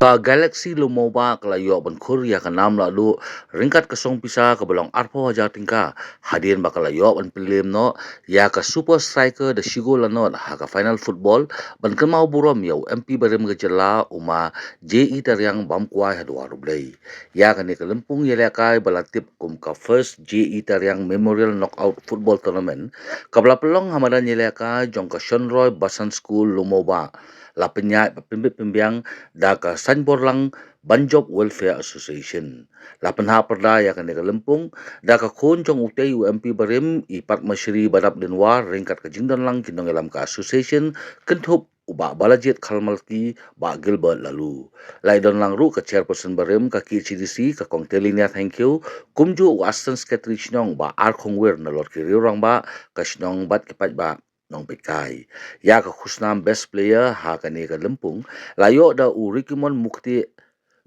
Galaxy Lummawbah kelayo ban ya kanam lalu ringkat kesong pisa ke belong arpo hajar tingka hadirin bakalayo ban pilim no ya ka super striker de shigo lanot ha ka final football ban kynmaw burom yau MP barim gejela uma JE Tariang bam kuai hadwa rublei ya ka ni ka lempung yelekai balatip kum ka first JE Tariang Memorial Knockout Football Tournament kabla pelong hamadan yelekai jong ka Shonroy Basan School Lummawbah la penyai pimbit pimbiang da ka sanbor lang Banjob Welfare Association. La penha perda ya kan nega lempung da ka khon jong utei UMP barim I Padmasri badap denwar ringkat ka jingdan lang kinong elam ka association kentup uba balajit khalmalti ba Gilbert lalu. Lai don lang ru ka chairperson barim ka KCDC ka kongteli niya thank you kumju u assistant secretary shnong ba ar khongwer na lord ki riurang ba ka shnong bat kipat ba nong pekai ya ka khusnam best player ha ka ni ka lempung layo da urikimon mukti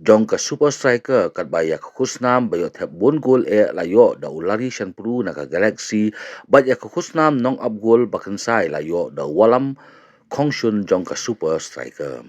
jong ka super striker kat baya ka khusnam bayo thep bon gol layo da ulari shanpru na ka Galaxy bat ya ka khusnam nong up gol bakansai layo da walam khongshun jong ka super striker.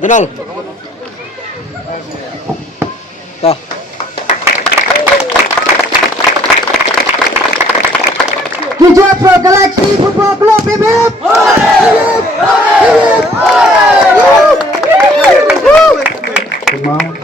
Donald. Tah. Tujuan for Galaxy Football Club, BBM. Kynmaw.